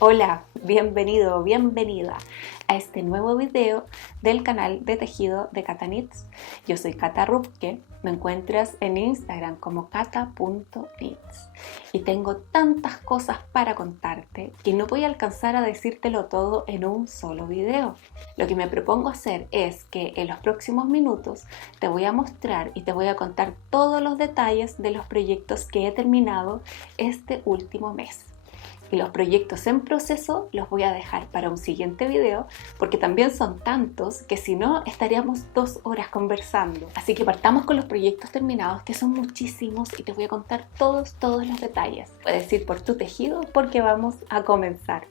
Hola, bienvenido, bienvenida a este nuevo video del canal de tejido de Cata Knits. Yo soy Cata Rupke, me encuentras en Instagram como cata.knits y tengo tantas cosas para contarte que no voy a alcanzar a decírtelo todo en un solo video. Lo que me propongo hacer es que en los próximos minutos te voy a mostrar y te voy a contar todos los detalles de los proyectos que he terminado este último mes. Y los proyectos en proceso los voy a dejar para un siguiente video porque también son tantos que si no estaríamos 2 horas conversando. Así que partamos con los proyectos terminados, que son muchísimos, y te voy a contar todos los detalles. Puedes ir por tu tejido porque vamos a comenzar.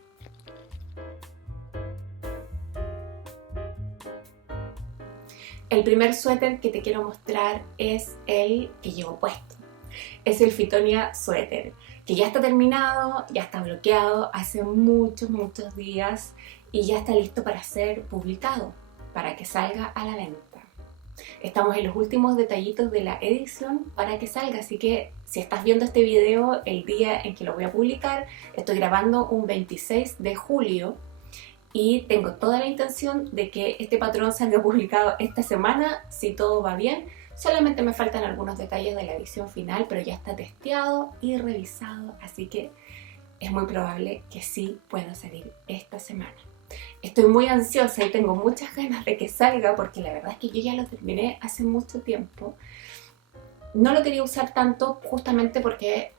El primer suéter que te quiero mostrar es el que llevo puesto. Es el Fitonia Suéter, que ya está terminado, ya está bloqueado hace muchos días y ya está listo para ser publicado, para que salga a la venta. Estamos en los últimos detallitos de la edición para que salga, así que si estás viendo este video el día en que lo voy a publicar, estoy grabando un 26 de julio y tengo toda la intención de que este patrón salga publicado esta semana, si todo va bien. Solamente me faltan algunos detalles de la edición final, pero ya está testeado y revisado, así que es muy probable que sí pueda salir esta semana. Estoy muy ansiosa y tengo muchas ganas de que salga porque la verdad es que yo ya lo terminé hace mucho tiempo. No lo quería usar tanto justamente porque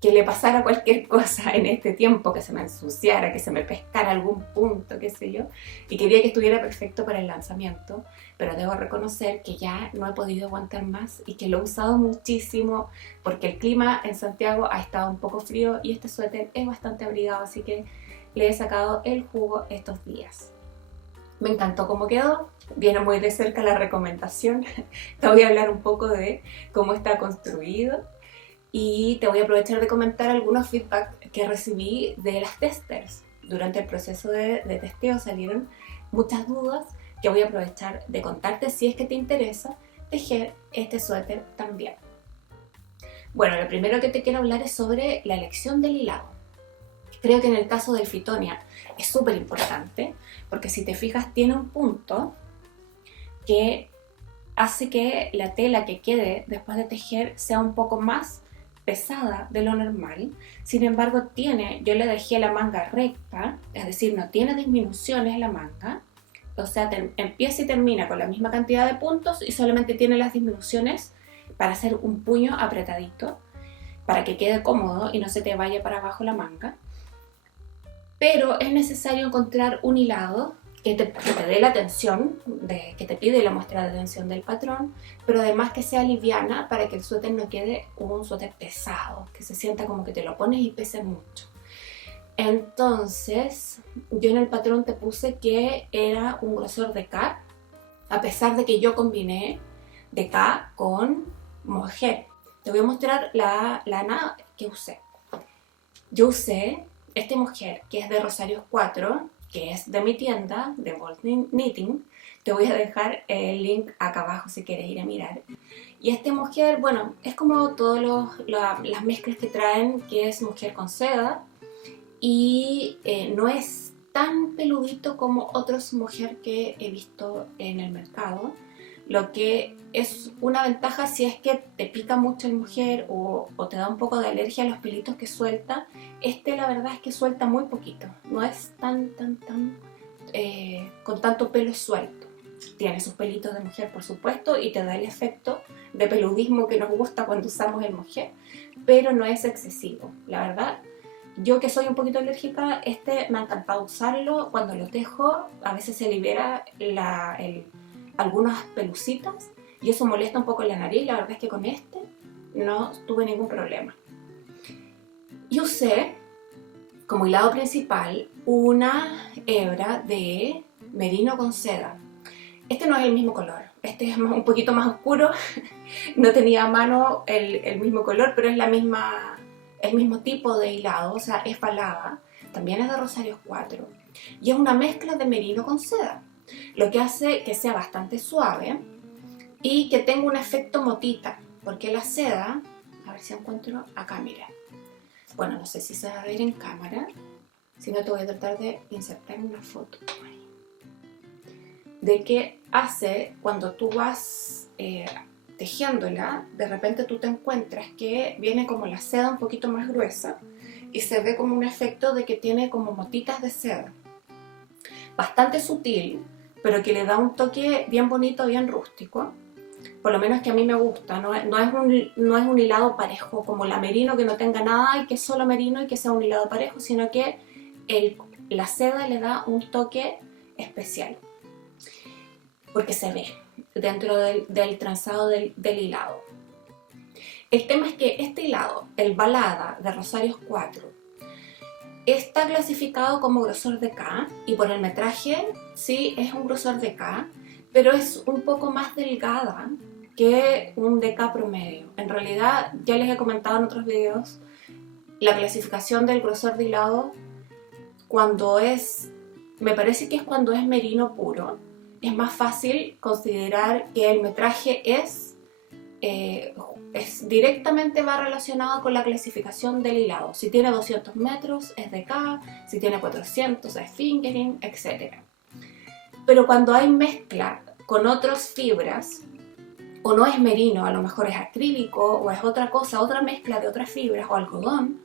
que le pasara cualquier cosa en este tiempo, que se me ensuciara, que se me pescara algún punto, qué sé yo, y quería que estuviera perfecto para el lanzamiento, pero debo reconocer que ya no he podido aguantar más y que lo he usado muchísimo porque el clima en Santiago ha estado un poco frío y este suéter es bastante abrigado, así que le he sacado el jugo estos días. Me encantó cómo quedó, viene muy de cerca la recomendación, te voy a hablar un poco de cómo está construido. Y te voy a aprovechar de comentar algunos feedback que recibí de las testers. Durante el proceso de testeo salieron muchas dudas que voy a aprovechar de contarte si es que te interesa tejer este suéter también. Bueno, lo primero que te quiero hablar es sobre la elección del hilado. Creo que en el caso del Fitonia es súper importante porque si te fijas tiene un punto que hace que la tela que quede después de tejer sea un poco más pesada de lo normal. Sin embargo yo le dejé la manga recta, es decir, no tiene disminuciones en la manga, o sea, empieza y termina con la misma cantidad de puntos y solamente tiene las disminuciones para hacer un puño apretadito, para que quede cómodo y no se te vaya para abajo la manga. Pero es necesario encontrar un hilado que te dé la tensión que te pide la muestra de tensión del patrón, pero además que sea liviana para que el suéter no quede un suéter pesado, que se sienta como que te lo pones y pese mucho. Entonces, yo en el patrón te puse que era un grosor de K, a pesar de que yo combiné de K con mohair. Te voy a mostrar la lana que usé. Yo usé este mohair que es de Rosarios 4, que es de mi tienda, de Bold Knitting. Te voy a dejar el link acá abajo si quieres ir a mirar. Y este mohair, bueno, es como todas las mezclas que traen, que es mohair con seda. Y no es tan peludito como otros mohair que he visto en el mercado. Lo que es una ventaja si es que te pica mucho el mohair o te da un poco de alergia a los pelitos que suelta. La verdad es que suelta muy poquito, no es con tanto pelo suelto. Tiene sus pelitos de mohair, por supuesto, y te da el efecto de peludismo que nos gusta cuando usamos el mohair, pero no es excesivo. La verdad, yo que soy un poquito alérgica, me ha encantado usarlo. Cuando lo tejo, a veces se libera algunas pelucitas y eso molesta un poco la nariz. La verdad es que con este no tuve ningún problema. Y usé como hilado principal una hebra de merino con seda. Este no es el mismo color, este es un poquito más oscuro. No tenía a mano el mismo color, pero es el mismo tipo de hilado, o sea, es falada. También es de Rosarios 4 y es una mezcla de merino con seda, lo que hace que sea bastante suave y que tenga un efecto motita, porque la seda, a ver si encuentro acá, mira, bueno, no sé si se va a ver en cámara, Si no, te voy a tratar de insertar una foto ahí, de qué hace cuando tú vas tejiéndola. De repente tú te encuentras que viene como la seda un poquito más gruesa y se ve como un efecto de que tiene como motitas de seda, bastante sutil, pero que le da un toque bien bonito, bien rústico. Por lo menos que a mí me gusta. No es un hilado parejo como la merino, que no tenga nada y que es solo merino y que sea un hilado parejo, sino que la seda le da un toque especial, porque se ve dentro del trenzado del hilado. El tema es que este hilado, el Balada de Rosarios 4, está clasificado como grosor de K, y por el metraje sí es un grosor de K, pero es un poco más delgada que un DK promedio. En realidad, ya les he comentado en otros videos, la clasificación del grosor de hilado, me parece que es cuando es merino puro, es más fácil considerar que el metraje directamente va relacionado con la clasificación del hilado. Si tiene 200 metros es DK, si tiene 400 es fingering, etc. Pero cuando hay mezcla con otras fibras, o no es merino, a lo mejor es acrílico, o es otra cosa, otra mezcla de otras fibras, o algodón,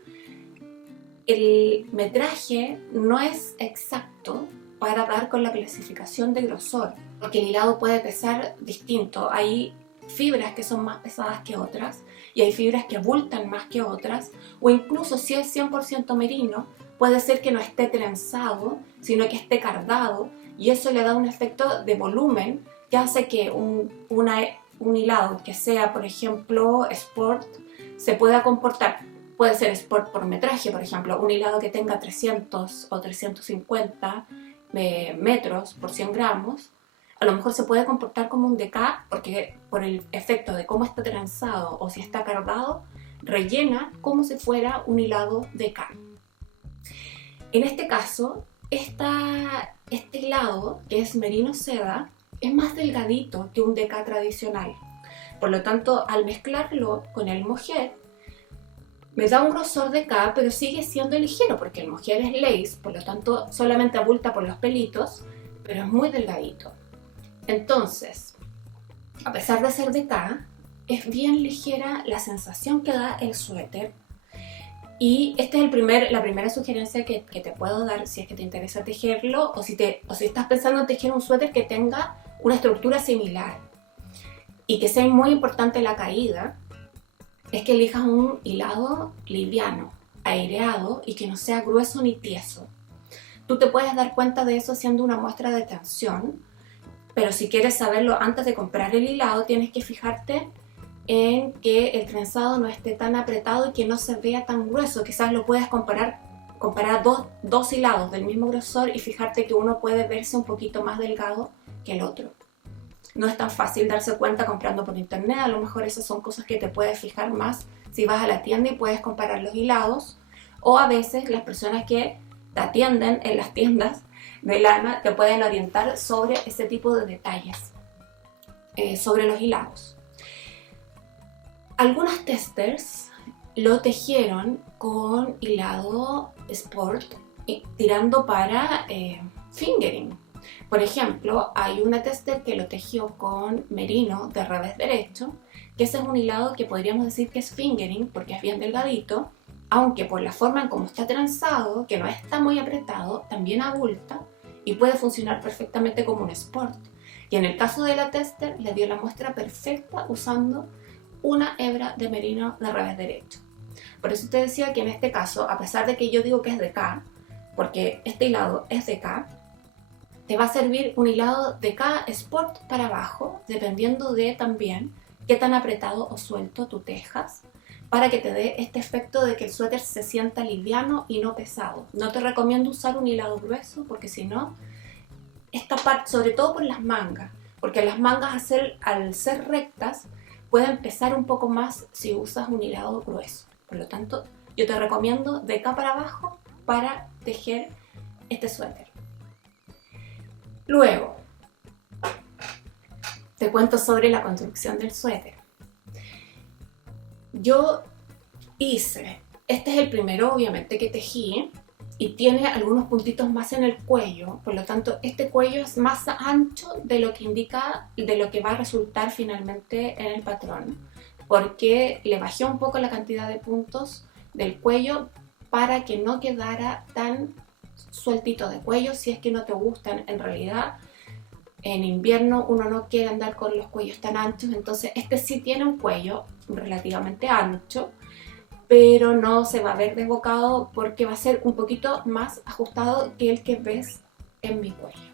el metraje no es exacto para dar con la clasificación de grosor, porque el hilado puede pesar distinto. Hay fibras que son más pesadas que otras, y hay fibras que abultan más que otras, o incluso si es 100% merino, puede ser que no esté trenzado, sino que esté cardado, y eso le da un efecto de volumen que hace que un hilado que sea, por ejemplo, sport, se pueda comportar. Puede ser sport por metraje, por ejemplo, un hilado que tenga 300 o 350 metros por 100 gramos, a lo mejor se puede comportar como un DK, porque por el efecto de cómo está trenzado o si está cardado, rellena como si fuera un hilado DK. En este caso, este hilado, que es merino seda, es más delgadito que un DK tradicional. Por lo tanto, al mezclarlo con el mohair, me da un grosor de K, pero sigue siendo ligero, porque el mohair es lace, por lo tanto solamente abulta por los pelitos, pero es muy delgadito. Entonces, a pesar de ser de K, es bien ligera la sensación que da el suéter. Y esta es la primera sugerencia que te puedo dar si es que te interesa tejerlo, o si estás pensando en tejer un suéter que tenga una estructura similar y que sea muy importante la caída, es que elijas un hilado liviano, aireado y que no sea grueso ni tieso. Tú te puedes dar cuenta de eso haciendo una muestra de tensión, pero si quieres saberlo antes de comprar el hilado, tienes que fijarte en que el trenzado no esté tan apretado y que no se vea tan grueso. Quizás lo puedes comparar dos hilados del mismo grosor y fijarte que uno puede verse un poquito más delgado que el otro. No es tan fácil darse cuenta comprando por internet, a lo mejor esas son cosas que te puedes fijar más si vas a la tienda y puedes comparar los hilados, o a veces las personas que te atienden en las tiendas de lana te pueden orientar sobre ese tipo de detalles, sobre los hilados. Algunas testers lo tejieron con hilado sport, tirando para fingering. Por ejemplo, hay una tester que lo tejió con merino de revés derecho, que ese es un hilado que podríamos decir que es fingering porque es bien delgadito, aunque por la forma en cómo está trenzado, que no está muy apretado, también abulta y puede funcionar perfectamente como un sport. Y en el caso de la tester le dio la muestra perfecta usando una hebra de merino de revés derecho. Por eso te decía que en este caso, a pesar de que yo digo que es de K, porque este hilado es de K, te va a servir un hilado de K Sport para abajo, dependiendo de también qué tan apretado o suelto tú tejas, para que te dé este efecto de que el suéter se sienta liviano y no pesado. No te recomiendo usar un hilado grueso, porque si no, esta parte, sobre todo por las mangas, porque las mangas al ser rectas pueden pesar un poco más si usas un hilado grueso. Por lo tanto, yo te recomiendo de K para abajo para tejer este suéter. Luego, te cuento sobre la construcción del suéter. Yo este es el primero obviamente que tejí, y tiene algunos puntitos más en el cuello, por lo tanto este cuello es más ancho de lo que indica, de lo que va a resultar finalmente en el patrón, porque le bajé un poco la cantidad de puntos del cuello para que no quedara tan sueltito de cuello. Si es que no te gustan, en realidad en invierno uno no quiere andar con los cuellos tan anchos, entonces este sí tiene un cuello relativamente ancho, pero no se va a ver desbocado porque va a ser un poquito más ajustado que el que ves en mi cuello.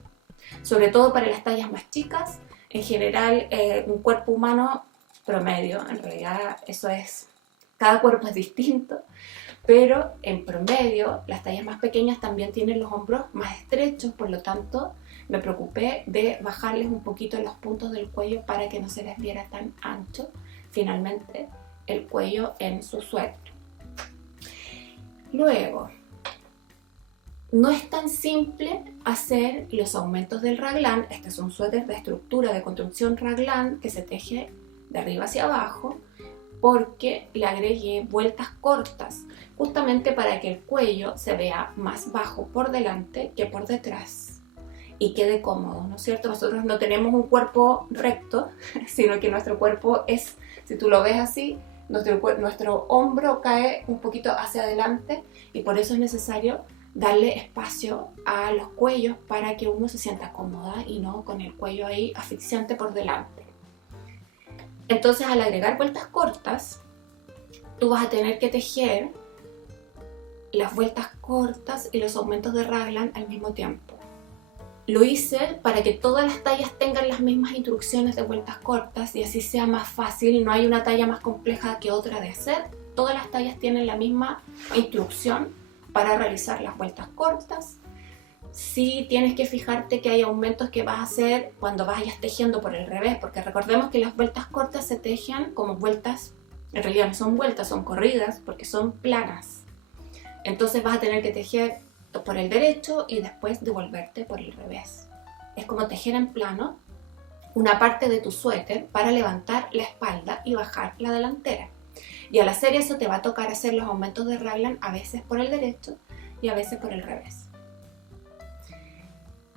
Sobre todo para las tallas más chicas, en general un cuerpo humano promedio, en realidad eso es, cada cuerpo es distinto, pero en promedio las tallas más pequeñas también tienen los hombros más estrechos, por lo tanto me preocupé de bajarles un poquito los puntos del cuello para que no se les viera tan ancho finalmente el cuello en su suéter. Luego, no es tan simple hacer los aumentos del raglan. Este es un suéter de estructura de construcción raglan que se teje de arriba hacia abajo, porque le agregué vueltas cortas, justamente para que el cuello se vea más bajo por delante que por detrás y quede cómodo, ¿no es cierto? Nosotros no tenemos un cuerpo recto, sino que nuestro cuerpo es, si tú lo ves así, nuestro hombro cae un poquito hacia adelante y por eso es necesario darle espacio a los cuellos para que uno se sienta cómoda y no con el cuello ahí asfixiante por delante. Entonces, al agregar vueltas cortas, tú vas a tener que tejer las vueltas cortas y los aumentos de raglan al mismo tiempo. Lo hice para que todas las tallas tengan las mismas instrucciones de vueltas cortas y así sea más fácil. No hay una talla más compleja que otra de hacer. Todas las tallas tienen la misma instrucción para realizar las vueltas cortas. Sí tienes que fijarte que hay aumentos que vas a hacer cuando vayas tejiendo por el revés, porque recordemos que las vueltas cortas se tejen como vueltas, en realidad no son vueltas, son corridas, porque son planas. Entonces vas a tener que tejer por el derecho y después devolverte por el revés. Es como tejer en plano una parte de tu suéter para levantar la espalda y bajar la delantera. Y al hacer eso te va a tocar hacer los aumentos de raglan a veces por el derecho y a veces por el revés.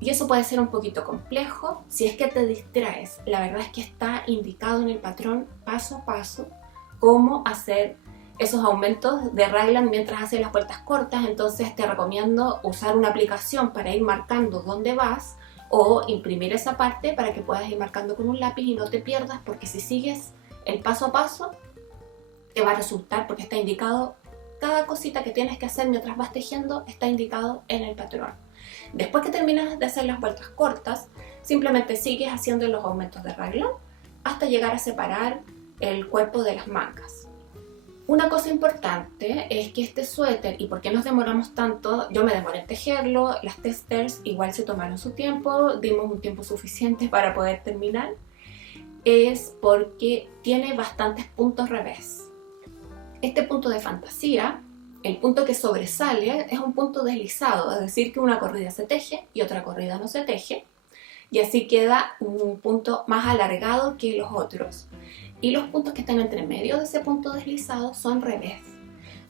Y eso puede ser un poquito complejo si es que te distraes. La verdad es que está indicado en el patrón paso a paso cómo hacer esos aumentos de raglan mientras haces las vueltas cortas. Entonces te recomiendo usar una aplicación para ir marcando dónde vas o imprimir esa parte para que puedas ir marcando con un lápiz y no te pierdas, porque si sigues el paso a paso te va a resultar, porque está indicado, cada cosita que tienes que hacer mientras vas tejiendo está indicado en el patrón. Después que terminas de hacer las vueltas cortas, simplemente sigues haciendo los aumentos de raglan hasta llegar a separar el cuerpo de las mangas. Una cosa importante es que este suéter, y por qué nos demoramos tanto, yo me demoré en tejerlo, las testers igual se tomaron su tiempo, dimos un tiempo suficiente para poder terminar, es porque tiene bastantes puntos revés. Este punto de fantasía, el punto que sobresale, es un punto deslizado, es decir que una corrida se teje y otra corrida no se teje, y así queda un punto más alargado que los otros. Y los puntos que están entre medio de ese punto deslizado son revés.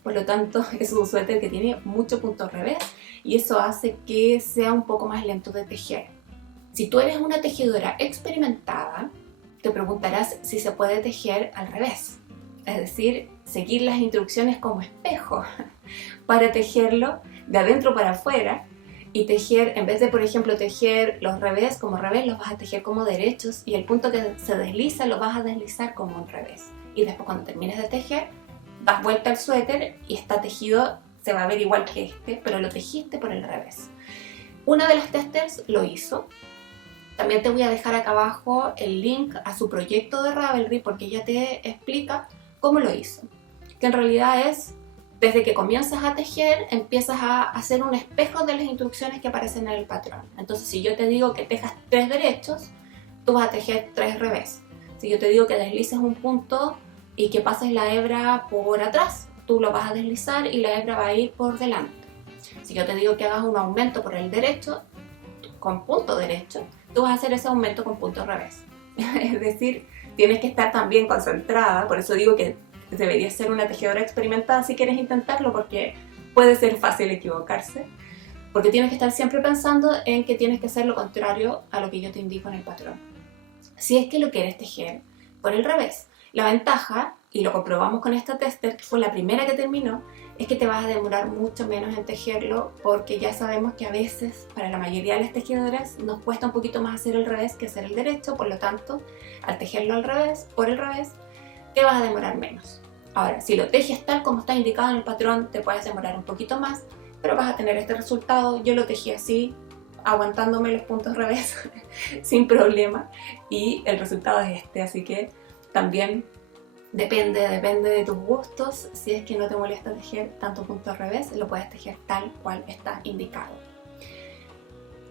Por lo tanto, es un suéter que tiene mucho punto revés y eso hace que sea un poco más lento de tejer. Si tú eres una tejedora experimentada, te preguntarás si se puede tejer al revés. Es decir, seguir las instrucciones como espejo para tejerlo de adentro para afuera y tejer, en vez de por ejemplo tejer los revés como revés, los vas a tejer como derechos y el punto que se desliza lo vas a deslizar como un revés. Y después cuando termines de tejer, das vuelta al suéter y está tejido, se va a ver igual que este, pero lo tejiste por el revés. Una de las testers lo hizo. También te voy a dejar acá abajo el link a su proyecto de Ravelry porque ella te explica cómo lo hizo. Que en realidad es, desde que comienzas a tejer, empiezas a hacer un espejo de las instrucciones que aparecen en el patrón. Entonces, si yo te digo que tejas 3 derechos, tú vas a tejer 3 revés. Si yo te digo que deslices un punto y que pases la hebra por atrás, tú lo vas a deslizar y la hebra va a ir por delante. Si yo te digo que hagas un aumento por el derecho, con punto derecho, tú vas a hacer ese aumento con punto revés. Es decir, tienes que estar también concentrada, por eso digo que deberías ser una tejedora experimentada si quieres intentarlo, porque puede ser fácil equivocarse, porque tienes que estar siempre pensando en que tienes que hacer lo contrario a lo que yo te indico en el patrón. Si es que lo quieres tejer por el revés, la ventaja, y lo comprobamos con esta tester, que fue la primera que terminó, es que te vas a demorar mucho menos en tejerlo, porque ya sabemos que a veces, para la mayoría de las tejedoras, nos cuesta un poquito más hacer el revés que hacer el derecho, por lo tanto, al tejerlo al revés, por el revés, te vas a demorar menos. Ahora, si lo tejes tal como está indicado en el patrón, te puedes demorar un poquito más, pero vas a tener este resultado. Yo lo tejí así, aguantándome los puntos revés, sin problema, y el resultado es este, así que también depende de tus gustos. Si es que no te molesta tejer tanto punto al revés, lo puedes tejer tal cual está indicado.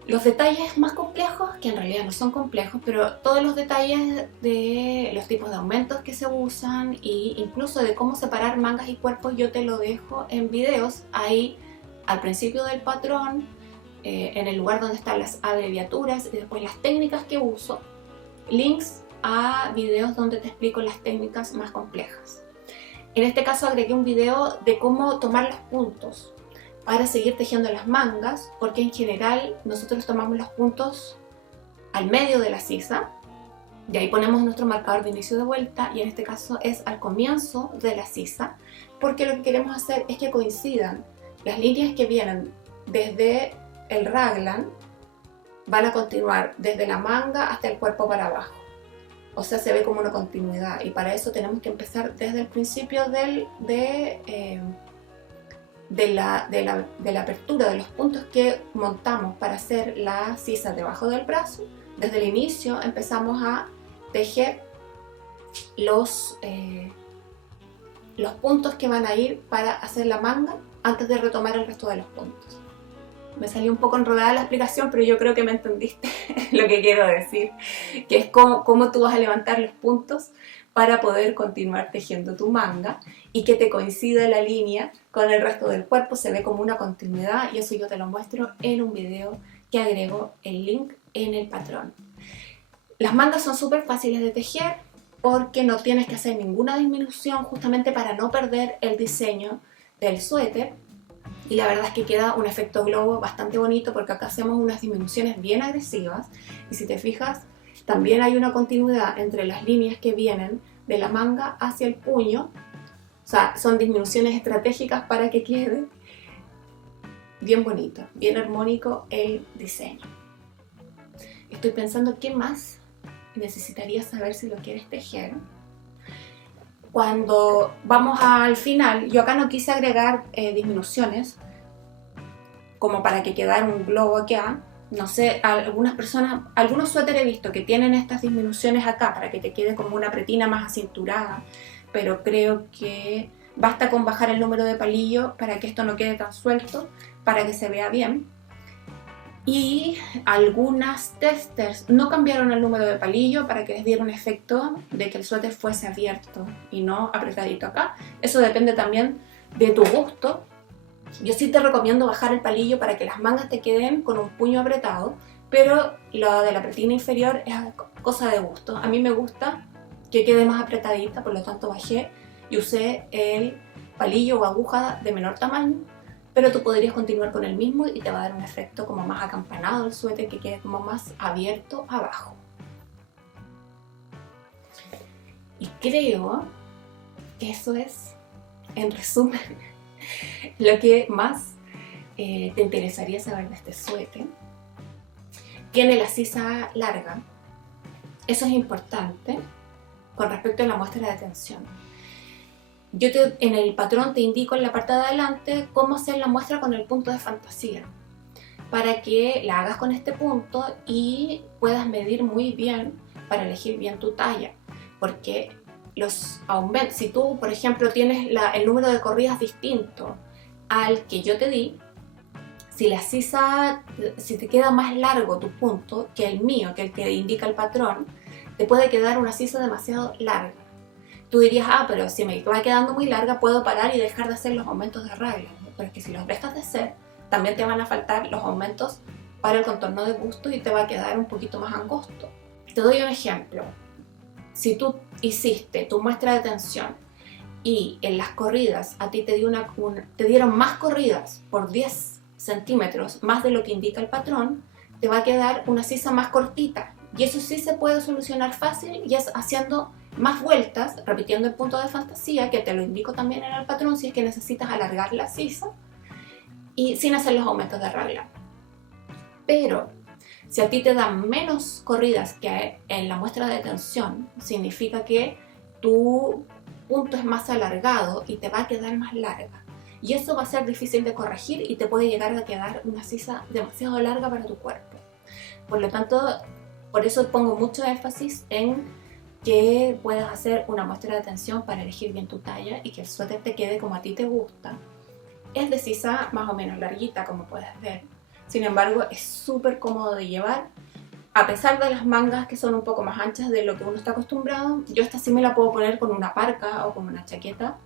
Los detalles más complejos, que en realidad no son complejos, pero todos los detalles de los tipos de aumentos que se usan e incluso de cómo separar mangas y cuerpos, yo te lo dejo en videos ahí al principio del patrón, en el lugar donde están las abreviaturas y después las técnicas que uso, links a videos donde te explico las técnicas más complejas. En este caso agregué un video de cómo tomar los puntos para seguir tejiendo las mangas, porque en general nosotros tomamos los puntos al medio de la sisa, y ahí ponemos nuestro marcador de inicio de vuelta, y en este caso es al comienzo de la sisa, porque lo que queremos hacer es que coincidan las líneas que vienen desde el raglan, van a continuar desde la manga hasta el cuerpo para abajo. O sea, se ve como una continuidad, y para eso tenemos que empezar desde el principio de la apertura de los puntos que montamos para hacer la sisa debajo del brazo. Desde el inicio empezamos a tejer los puntos que van a ir para hacer la manga antes de retomar el resto de los puntos. Me salió un poco enredada la explicación, pero yo creo que me entendiste lo que quiero decir, que es cómo tú vas a levantar los puntos para poder continuar tejiendo tu manga y que te coincida la línea con el resto del cuerpo, se ve como una continuidad, y eso yo te lo muestro en un video que agrego el link en el patrón. Las mangas son súper fáciles de tejer porque no tienes que hacer ninguna disminución, justamente para no perder el diseño del suéter, y la verdad es que queda un efecto globo bastante bonito, porque acá hacemos unas disminuciones bien agresivas, y si te fijas también hay una continuidad entre las líneas que vienen de la manga hacia el puño. O sea, son disminuciones estratégicas para que quede bien bonito, bien armónico el diseño. Estoy pensando qué más necesitarías saber si lo quieres tejer. Cuando vamos al final, yo acá no quise agregar disminuciones como para que quedara un globo acá. No sé, algunas personas, algunos suéteres he visto que tienen estas disminuciones acá para que te quede como una pretina más acinturada, pero creo que basta con bajar el número de palillo para que esto no quede tan suelto, para que se vea bien. Y algunas testers no cambiaron el número de palillo para que les diera un efecto de que el suéter fuese abierto y no apretadito acá. Eso depende también de tu gusto. Yo sí te recomiendo bajar el palillo para que las mangas te queden con un puño apretado, pero lo de la pretina inferior es cosa de gusto. A mí me gusta que quede más apretadita, por lo tanto bajé y usé el palillo o aguja de menor tamaño, pero tú podrías continuar con el mismo y te va a dar un efecto como más acampanado el suéter, que quede como más abierto abajo. Y creo que eso es, en resumen, lo que más te interesaría saber de este suéter. Tiene la sisa larga, eso es importante con respecto a la muestra de tensión. Yo en el patrón te indico en la parte de adelante cómo hacer la muestra con el punto de fantasía, para que la hagas con este punto y puedas medir muy bien para elegir bien tu talla, porque los aumentos, si tú por ejemplo tienes el número de corridas distinto al que yo te di, si te queda más largo tu punto que el mío, que el que indica el patrón, te puede quedar una sisa demasiado larga. Tú dirías, pero si me va quedando muy larga, puedo parar y dejar de hacer los aumentos de raglan. Pero es que si los dejas de hacer, también te van a faltar los aumentos para el contorno de busto y te va a quedar un poquito más angosto. Te doy un ejemplo. Si tú hiciste tu muestra de tensión y en las corridas a ti te dieron más corridas por 10 centímetros más de lo que indica el patrón, te va a quedar una sisa más cortita. Y eso sí se puede solucionar fácil, y es haciendo más vueltas, repitiendo el punto de fantasía, que te lo indico también en el patrón, si es que necesitas alargar la sisa, y sin hacer los aumentos de raglan. Pero si a ti te dan menos corridas que en la muestra de tensión, significa que tu punto es más alargado y te va a quedar más larga. Y eso va a ser difícil de corregir y te puede llegar a quedar una sisa demasiado larga para tu cuerpo. Por lo tanto, por eso pongo mucho énfasis en que puedas hacer una muestra de tensión para elegir bien tu talla y que el suéter te quede como a ti te gusta. Es de sisa más o menos larguita, como puedes ver. Sin embargo, es súper cómodo de llevar. A pesar de las mangas que son un poco más anchas de lo que uno está acostumbrado, yo esta sí me la puedo poner con una parca o con una chaqueta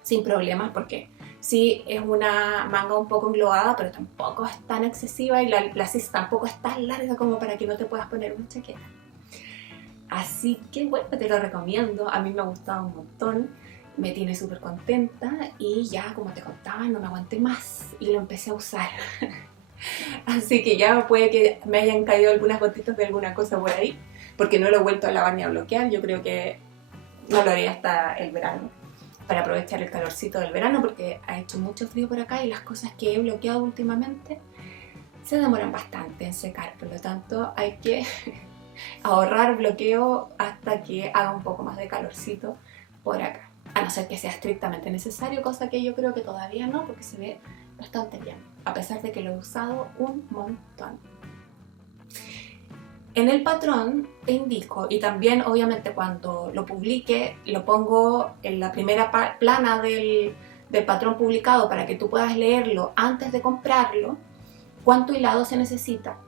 sin problemas, porque sí es una manga un poco englobada, pero tampoco es tan excesiva y la sisa tampoco es tan larga como para que no te puedas poner una chaqueta. Así que bueno, te lo recomiendo. A mí me ha gustado un montón, me tiene súper contenta y ya, como te contaba, no me aguanté más y lo empecé a usar. Así que ya puede que me hayan caído algunas gotitas de alguna cosa por ahí, porque no lo he vuelto a lavar ni a bloquear. Yo creo que no lo haré hasta el verano, para aprovechar el calorcito del verano, porque ha hecho mucho frío por acá y las cosas que he bloqueado últimamente se demoran bastante en secar. Por lo tanto, hay que ahorrar bloqueo hasta que haga un poco más de calorcito por acá, a no ser que sea estrictamente necesario, cosa que yo creo que todavía no, porque se ve bastante bien, a pesar de que lo he usado un montón. En el patrón te indico, y también obviamente cuando lo publique lo pongo en la primera plana del patrón publicado para que tú puedas leerlo antes de comprarlo, cuánto hilado se necesita.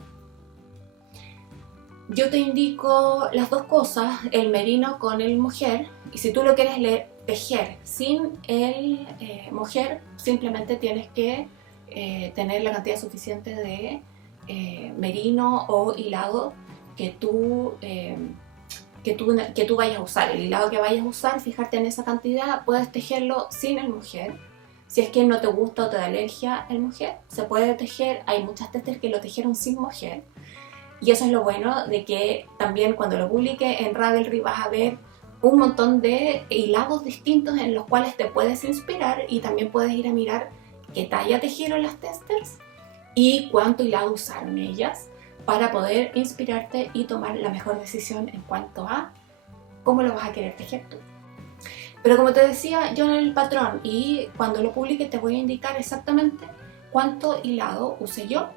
Yo te indico las dos cosas, el merino con el mohair, y si tú lo quieres tejer sin el mohair, simplemente tienes que tener la cantidad suficiente de merino o hilado que tú vayas a usar. El hilado que vayas a usar, fijarte en esa cantidad. Puedes tejerlo sin el mohair. Si es que no te gusta o te da alergia el mohair, se puede tejer. Hay muchas testers que lo tejieron sin mohair. Y eso es lo bueno, de que también cuando lo publique en Ravelry vas a ver un montón de hilados distintos en los cuales te puedes inspirar, y también puedes ir a mirar qué talla tejieron las testers y cuánto hilado usaron ellas, para poder inspirarte y tomar la mejor decisión en cuanto a cómo lo vas a querer tejer tú. Pero como te decía, yo en el patrón y cuando lo publique te voy a indicar exactamente cuánto hilado usé yo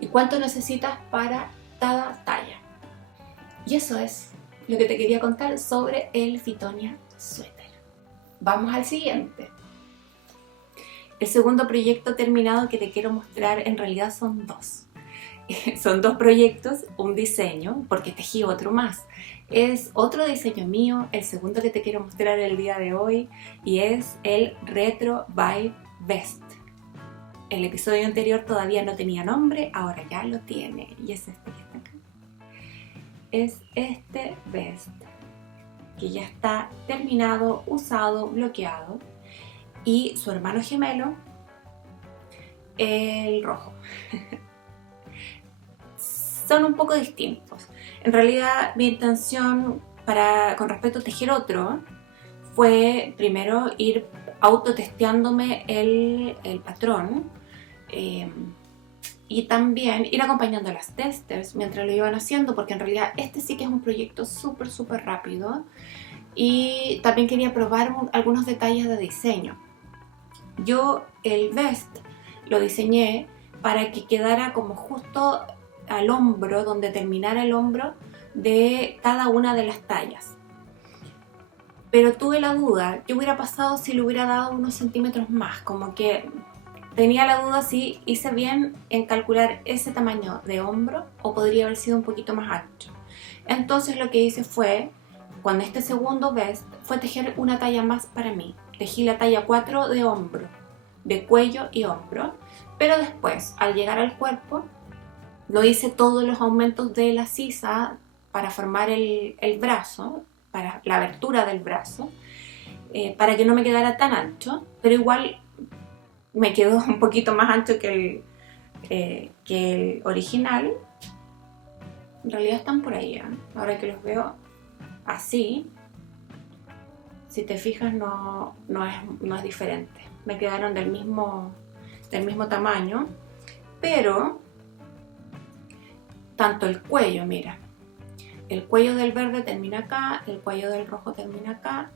y cuánto necesitas para cada talla. Y eso es lo que te quería contar sobre el Fitonia Suéter. Vamos al siguiente. El segundo proyecto terminado que te quiero mostrar, en realidad son dos. Son dos proyectos, un diseño, porque tejí otro más. Es otro diseño mío, el segundo que te quiero mostrar el día de hoy, y es el Retro Vibe Vest. El episodio anterior todavía no tenía nombre, ahora ya lo tiene, y es este que está acá. Es este vest, que ya está terminado, usado, bloqueado, y su hermano gemelo, el rojo. Son un poco distintos. En realidad mi intención con respecto a tejer otro fue primero ir autotesteándome el patrón, y también ir acompañando a las testers mientras lo iban haciendo, porque en realidad este sí que es un proyecto súper rápido, y también quería probar algunos detalles de diseño. Yo el vest lo diseñé para que quedara como justo al hombro, donde terminara el hombro de cada una de las tallas. Pero tuve la duda, ¿qué hubiera pasado si le hubiera dado unos centímetros más? Como que tenía la duda si hice bien en calcular ese tamaño de hombro o podría haber sido un poquito más ancho. Entonces lo que hice fue, con este segundo vest, fue tejer una talla más para mí. Tejí la talla 4 de hombro, de cuello y hombro, pero después, al llegar al cuerpo, no hice todos los aumentos de la sisa para formar el brazo, para la abertura del brazo, para que no me quedara tan ancho, pero igual me quedó un poquito más ancho que el original. En realidad están por ahí, ¿eh? Ahora que los veo así, si te fijas no es diferente, me quedaron del mismo tamaño, pero tanto el cuello, mira, el cuello del verde termina acá, el cuello del rojo termina acá,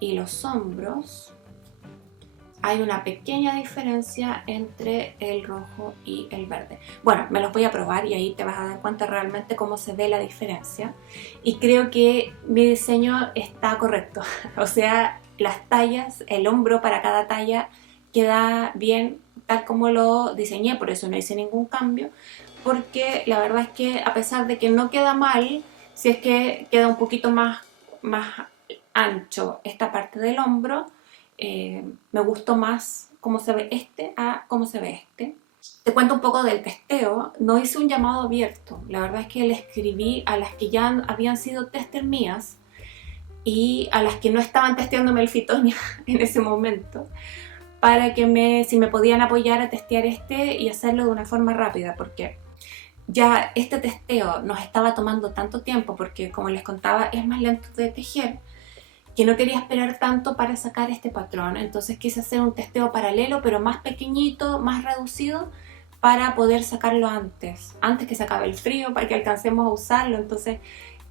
y los hombros, hay una pequeña diferencia entre el rojo y el verde. Bueno, me los voy a probar y ahí te vas a dar cuenta realmente cómo se ve la diferencia. Y creo que mi diseño está correcto. O sea, las tallas, el hombro para cada talla queda bien tal como lo diseñé, por eso no hice ningún cambio. Porque la verdad es que a pesar de que no queda mal, si es que queda un poquito más ancho esta parte del hombro, me gustó más cómo se ve este a cómo se ve este. Te cuento un poco del testeo. No hice un llamado abierto, la verdad es que le escribí a las que ya habían sido tester mías y a las que no estaban testeándome el Fitonia en ese momento, para que si me podían apoyar a testear este y hacerlo de una forma rápida, porque ya este testeo nos estaba tomando tanto tiempo, porque como les contaba es más lento de tejer, que no quería esperar tanto para sacar este patrón. Entonces quise hacer un testeo paralelo, pero más pequeñito, más reducido, para poder sacarlo antes que se acabe el frío, para que alcancemos a usarlo. Entonces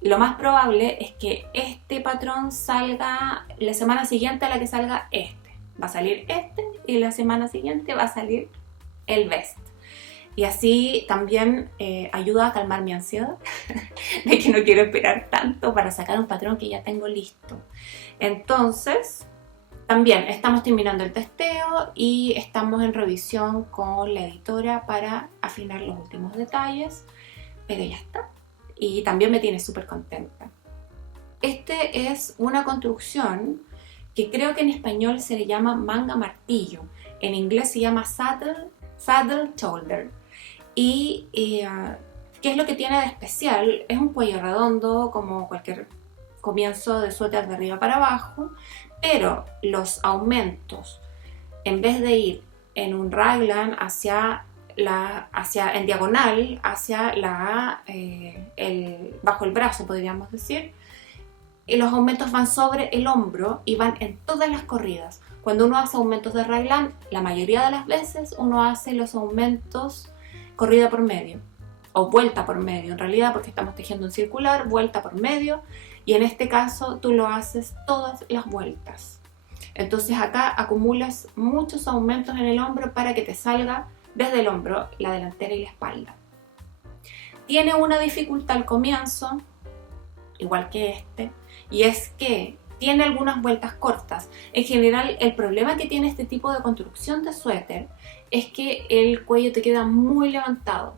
lo más probable es que este patrón salga la semana siguiente a la que salga este. Va a salir este y la semana siguiente va a salir el vest. Y así también ayuda a calmar mi ansiedad de que no quiero esperar tanto para sacar un patrón que ya tengo listo. Entonces, también estamos terminando el testeo y estamos en revisión con la editora para afinar los últimos detalles, pero ya está. Y también me tiene súper contenta. Este es una construcción que creo que en español se le llama manga martillo. En inglés se llama saddle shoulder. Y ¿qué es lo que tiene de especial? Es un cuello redondo como cualquier comienzo de suéter de arriba para abajo, pero los aumentos, en vez de ir en un raglan en diagonal hacia bajo el brazo, podríamos decir, y los aumentos van sobre el hombro y van en todas las corridas. Cuando uno hace aumentos de raglan, la mayoría de las veces uno hace los aumentos corrida por medio o vuelta por medio, en realidad, porque estamos tejiendo en circular, vuelta por medio, y en este caso tú lo haces todas las vueltas. Entonces acá acumulas muchos aumentos en el hombro para que te salga desde el hombro la delantera y la espalda. Tiene una dificultad al comienzo, igual que este, y es que tiene algunas vueltas cortas. En general, el problema que tiene este tipo de construcción de suéter es que el cuello te queda muy levantado.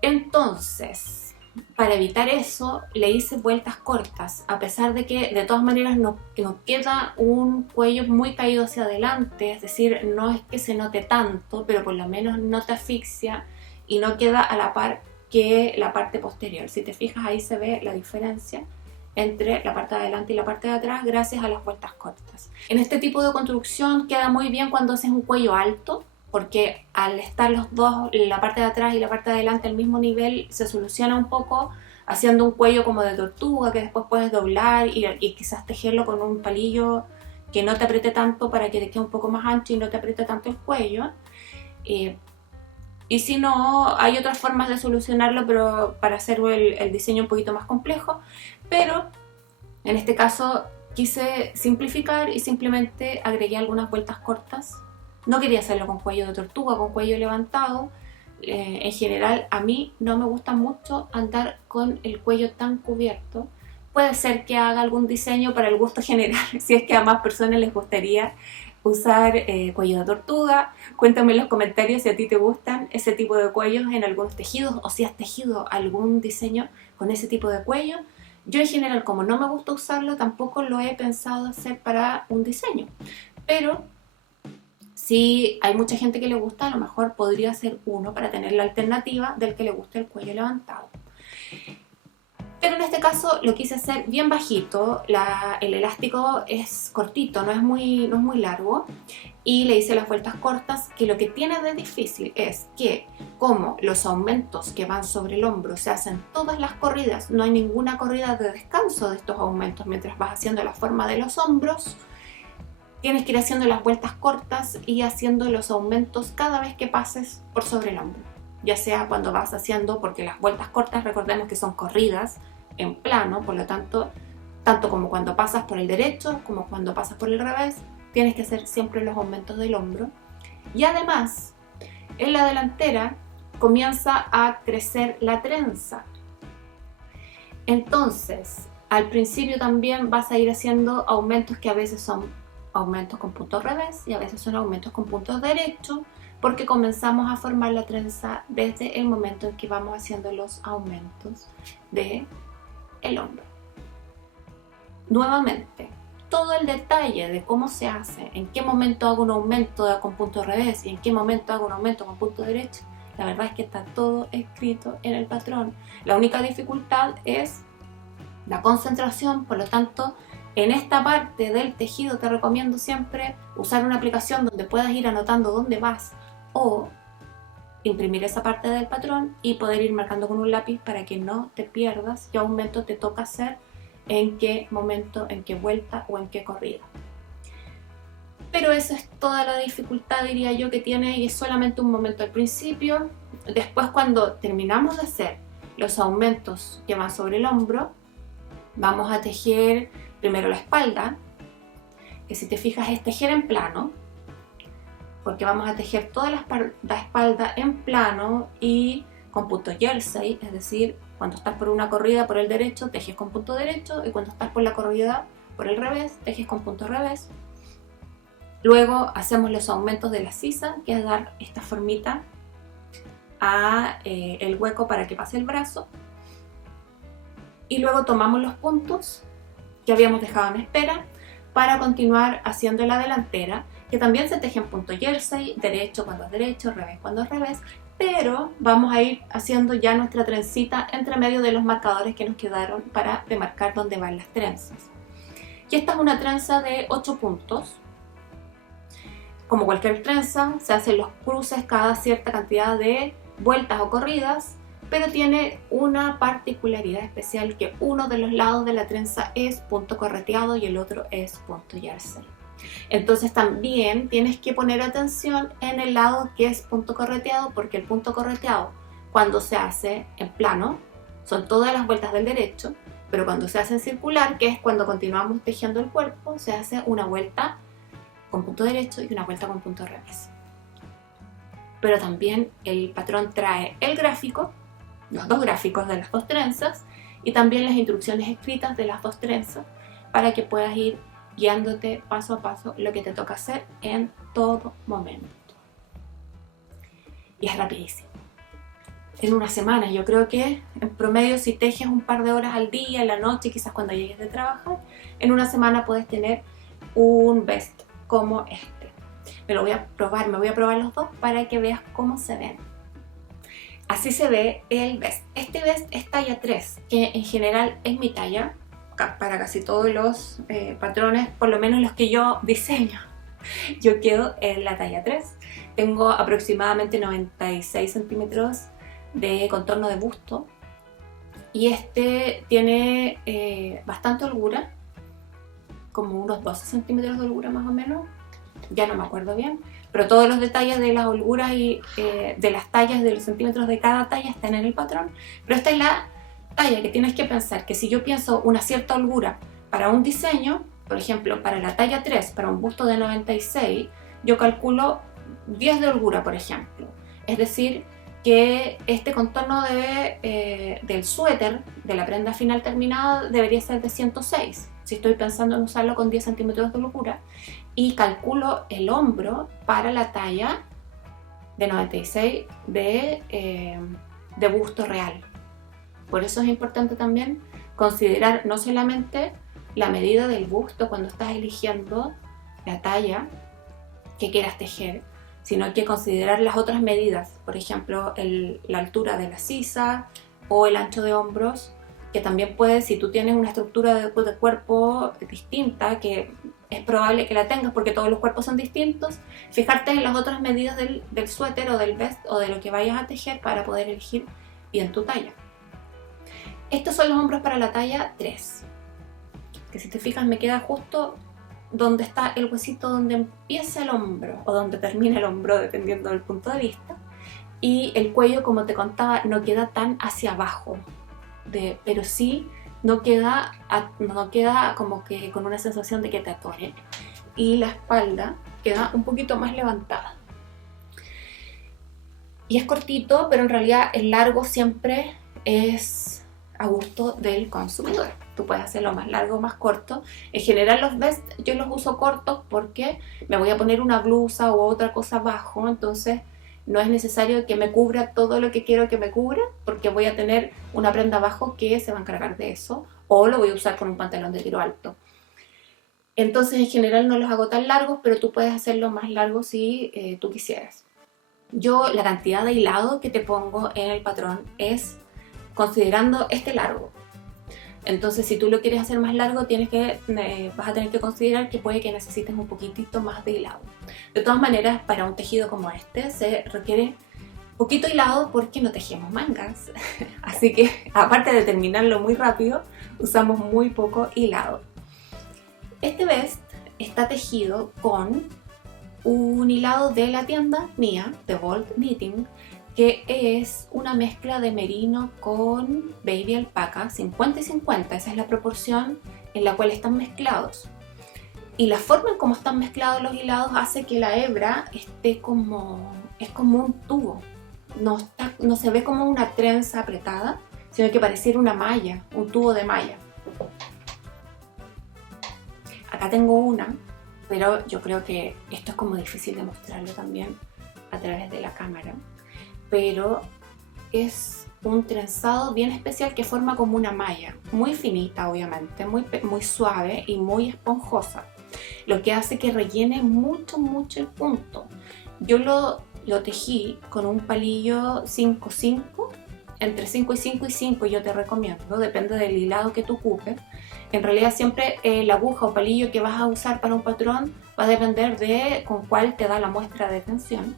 Entonces, para evitar eso, le hice vueltas cortas, a pesar de que de todas maneras no queda un cuello muy caído hacia adelante, es decir, no es que se note tanto, pero por lo menos no te asfixia y no queda a la par que la parte posterior. Si te fijas, ahí se ve la diferencia entre la parte de adelante y la parte de atrás gracias a las vueltas cortas. En este tipo de construcción queda muy bien cuando haces un cuello alto, porque al estar los dos, la parte de atrás y la parte de adelante al mismo nivel, se soluciona un poco haciendo un cuello como de tortuga que después puedes doblar y quizás tejerlo con un palillo que no te apriete tanto para que te quede un poco más ancho y no te apriete tanto el cuello. Y si no, hay otras formas de solucionarlo, pero para hacer el diseño un poquito más complejo. Pero en este caso quise simplificar y simplemente agregué algunas vueltas cortas. No quería hacerlo con cuello de tortuga, con cuello levantado. En general a mí no me gusta mucho andar con el cuello tan cubierto. Puede ser que haga algún diseño para el gusto general, si es que a más personas les gustaría usar cuello de tortuga. Cuéntame en los comentarios si a ti te gustan ese tipo de cuellos en algunos tejidos o si has tejido algún diseño con ese tipo de cuello. Yo en general, como no me gusta usarlo, tampoco lo he pensado hacer para un diseño, pero si hay mucha gente que le gusta, a lo mejor podría ser uno para tener la alternativa del que le gusta el cuello levantado. Pero en este caso lo quise hacer bien bajito, el elástico es cortito, no es muy largo, y le hice las vueltas cortas, que lo que tiene de difícil es que como los aumentos que van sobre el hombro se hacen todas las corridas, no hay ninguna corrida de descanso de estos aumentos mientras vas haciendo la forma de los hombros, tienes que ir haciendo las vueltas cortas y haciendo los aumentos cada vez que pases por sobre el hombro. Ya sea cuando vas haciendo, porque las vueltas cortas recordemos que son corridas en plano, por lo tanto, tanto como cuando pasas por el derecho como cuando pasas por el revés, tienes que hacer siempre los aumentos del hombro. Y además, en la delantera comienza a crecer la trenza. Entonces, al principio también vas a ir haciendo aumentos que a veces son aumentos con puntos revés y a veces son aumentos con puntos derechos, porque comenzamos a formar la trenza desde el momento en que vamos haciendo los aumentos del hombro. Nuevamente, todo el detalle de cómo se hace, en qué momento hago un aumento con punto revés y en qué momento hago un aumento con punto derecho, la verdad es que está todo escrito en el patrón. La única dificultad es la concentración, por lo tanto, en esta parte del tejido te recomiendo siempre usar una aplicación donde puedas ir anotando dónde vas o imprimir esa parte del patrón y poder ir marcando con un lápiz para que no te pierdas qué aumento te toca hacer, en qué momento, en qué vuelta o en qué corrida. Pero esa es toda la dificultad, diría yo, que tiene, y es solamente un momento al principio. Después, cuando terminamos de hacer los aumentos que van sobre el hombro, vamos a tejer primero la espalda, que si te fijas es tejer en plano, porque vamos a tejer toda la espalda en plano y con punto jersey, es decir, cuando estás por una corrida por el derecho, tejes con punto derecho, y cuando estás por la corrida por el revés, tejes con punto revés. Luego hacemos los aumentos de la sisa, que es dar esta formita a el hueco para que pase el brazo. Y luego tomamos los puntos que habíamos dejado en espera para continuar haciendo la delantera, que también se teje en punto jersey, derecho cuando es derecho, revés cuando es revés, pero vamos a ir haciendo ya nuestra trencita entre medio de los marcadores que nos quedaron para demarcar dónde van las trenzas. Y esta es una trenza de 8 puntos. Como cualquier trenza, se hacen los cruces cada cierta cantidad de vueltas o corridas, pero tiene una particularidad especial, que uno de los lados de la trenza es punto correteado y el otro es punto jersey. Entonces también tienes que poner atención en el lado que es punto correteado, porque el punto correteado, cuando se hace en plano, son todas las vueltas del derecho, pero cuando se hace en circular, que es cuando continuamos tejiendo el cuerpo, se hace una vuelta con punto derecho y una vuelta con punto revés. Pero también el patrón trae el gráfico, los dos gráficos de las dos trenzas, y también las instrucciones escritas de las dos trenzas, para que puedas ir guiándote paso a paso lo que te toca hacer en todo momento. Y es rapidísimo. En una semana, yo creo que en promedio, si tejes un par de horas al día, en la noche, quizás cuando llegues de trabajar, en una semana puedes tener un vest como este. Me voy a probar los dos para que veas cómo se ven. Así se ve el vest. Este vest es talla 3, que en general es mi talla para casi todos los patrones, por lo menos los que yo diseño. Yo quedo en la talla 3. Tengo aproximadamente 96 centímetros de contorno de busto, y este tiene bastante holgura, como unos 12 centímetros de holgura más o menos, ya no me acuerdo bien, pero todos los detalles de las holguras y de las tallas, de los centímetros de cada talla están en el patrón. Pero esta es la talla que tienes que pensar, que si yo pienso una cierta holgura para un diseño, por ejemplo para la talla 3, para un busto de 96, yo calculo 10 de holgura, por ejemplo. Es decir, que este contorno del suéter, de la prenda final terminada, debería ser de 106, si estoy pensando en usarlo con 10 centímetros de holgura, y calculo el hombro para la talla de 96 de busto real. Por eso es importante también considerar no solamente la medida del busto cuando estás eligiendo la talla que quieras tejer, sino hay que considerar las otras medidas, por ejemplo la altura de la sisa o el ancho de hombros, que también puedes, si tú tienes una estructura de cuerpo distinta, que es probable que la tengas porque todos los cuerpos son distintos, fijarte en las otras medidas del suéter o del vest o de lo que vayas a tejer para poder elegir bien tu talla. Estos son los hombros para la talla 3, que si te fijas me queda justo donde está el huesito donde empieza el hombro o donde termina el hombro, dependiendo del punto de vista. Y el cuello, como te contaba, no queda tan hacia abajo, pero sí no queda como que con una sensación de que te atore. Y la espalda queda un poquito más levantada. Y es cortito, pero en realidad el largo siempre es a gusto del consumidor. Tú puedes hacerlo más largo o más corto. En general los vests yo los uso cortos porque me voy a poner una blusa u otra cosa abajo, entonces no es necesario que me cubra todo lo que quiero que me cubra, porque voy a tener una prenda abajo que se va a encargar de eso, o lo voy a usar con un pantalón de tiro alto. Entonces en general no los hago tan largos, pero tú puedes hacerlo más largo si tú quisieras. Yo la cantidad de hilado que te pongo en el patrón es considerando este largo. Entonces si tú lo quieres hacer más largo vas a tener que considerar que puede que necesites un poquitito más de hilado. De todas maneras, para un tejido como este se requiere poquito hilado porque no tejemos mangas. Así que aparte de terminarlo muy rápido, usamos muy poco hilado. Este vest está tejido con un hilado de la tienda mía, de Bold Knitting, que es una mezcla de merino con baby alpaca, 50 y 50, esa es la proporción en la cual están mezclados. Y la forma en cómo están mezclados los hilados hace que la hebra esté es como un tubo, no se ve como una trenza apretada, sino que pareciera una malla, un tubo de malla. Acá tengo una, pero yo creo que esto es como difícil de mostrarlo también a través de la cámara. Pero es un trenzado bien especial que forma como una malla, muy finita obviamente, muy suave y muy esponjosa, lo que hace que rellene mucho el punto. Yo lo tejí con un palillo 5-5, entre 5 y 5 y 5 yo te recomiendo, depende del hilado que tú ocupes. En realidad siempre la aguja o palillo que vas a usar para un patrón va a depender de con cuál te da la muestra de tensión.